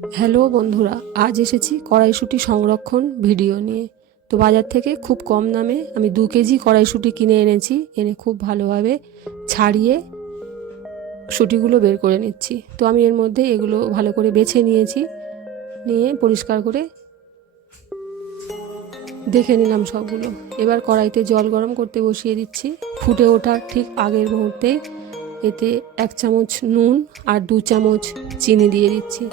Hello বন্ধুরা, আজ এসেছি কড়াইশুঁটি সংরক্ষণ ভিডিও নিয়ে। তো বাজার থেকে খুব কম দামে আমি দু কেজি কড়াইশুঁটি কিনে এনেছি, এনে খুব ভালোভাবে ছাড়িয়ে শুঁটিগুলো বের করে নিচ্ছি। তো আমি এর মধ্যে এগুলো ভালো করে বেছে নিয়েছি, নিয়ে পরিষ্কার করে দেখে নিলাম সবগুলো। এবার কড়াইতে জল গরম করতে বসিয়ে দিচ্ছি। ফুটে ওঠার ঠিক আগের মুহূর্তেই এতে এক চামচ নুন আর দু চামচ চিনি দিয়ে দিচ্ছি।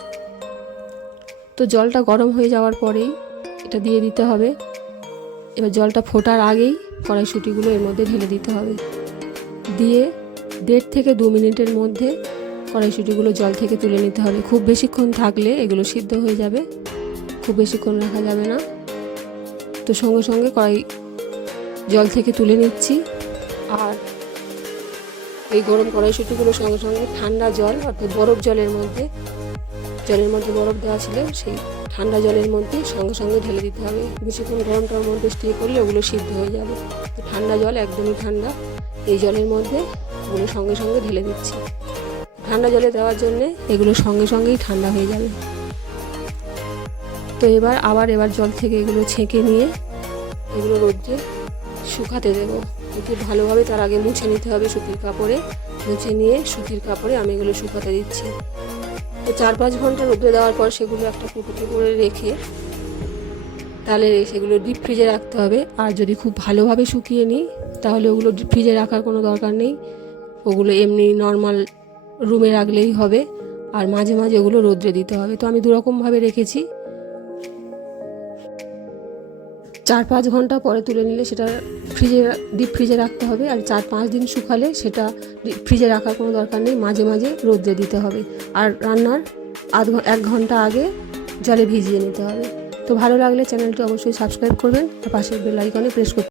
তো জলটা গরম হয়ে যাওয়ার পরেই এটা দিয়ে দিতে হবে। এবার জলটা ফোটার আগেই কড়াইশুঁটিগুলো এর মধ্যে ঢেলে দিতে হবে। দিয়ে দেড় থেকে দু মিনিটের মধ্যে কড়াইশুঁটিগুলো জল থেকে তুলে নিতে হবে। খুব বেশিক্ষণ থাকলে এগুলো সিদ্ধ হয়ে যাবে। খুব বেশিক্ষণ রাখা যাবে না। তো সঙ্গে সঙ্গে কড়াই জল থেকে তুলে নিচ্ছি। আর এই গরম কড়াইশুঁটিগুলো সঙ্গে সঙ্গে ঠান্ডা জল অর্থাৎ বরফ জলের মধ্যে জলের মধ্যে বরফ দেওয়া ছিল, সেই ঠান্ডা জলের মধ্যে সঙ্গে সঙ্গে ঢেলে দিতে হবে। বেশিক্ষণ গরমটার মধ্যে স্টে করলে ওগুলো সিদ্ধ হয়ে যাবে। তো ঠান্ডা জল একদমই ঠান্ডা। এই জলের মধ্যে ওগুলো সঙ্গে সঙ্গে ঢেলে দিচ্ছি। ঠান্ডা জলে দেওয়ার জন্যে এগুলো সঙ্গে সঙ্গেই ঠান্ডা হয়ে যাবে। তো এবার আবার এবার জল থেকে এগুলো ছেঁকে নিয়ে এগুলো রোদ্রে শুকাতে দেবো। এটি ভালোভাবে তার আগে মুছে নিতে হবে সুতির কাপড়ে। মুছে নিয়ে সুতির কাপড়ে আমি এগুলো শুকাতে দিচ্ছি। চার পাঁচ ঘণ্টা রোদে দেওয়ার পর সেগুলো একটা কুকুটি করে রেখে তাহলে সেগুলো ডিপ ফ্রিজে রাখতে হবে। আর যদি খুব ভালোভাবে শুকিয়ে নিই, তাহলে ওগুলো ডিপ ফ্রিজে রাখার কোনো দরকার নেই। ওগুলো এমনি নর্মাল রুমে রাখলেই হবে। আর মাঝে মাঝে ওগুলো রোদ্রে দিতে হবে। তো আমি দুরকমভাবে রেখেছি। চার পাঁচ ঘণ্টা পরে তুলে নিলে সেটা ফ্রিজে ডিপ ফ্রিজে রাখতে হবে আর চার পাঁচ দিন শুকালে সেটা ফ্রিজে রাখার কোনো দরকার নেই, মাঝে মাঝে রোদ্রে দিতে হবে। আর রান্নার আধ এক ঘণ্টা আগে জলে ভিজিয়ে নিতে হবে। তো ভালো লাগলে চ্যানেলটি অবশ্যই সাবস্ক্রাইব করবেন আর পাশের বেল আইকনে প্রেস করতে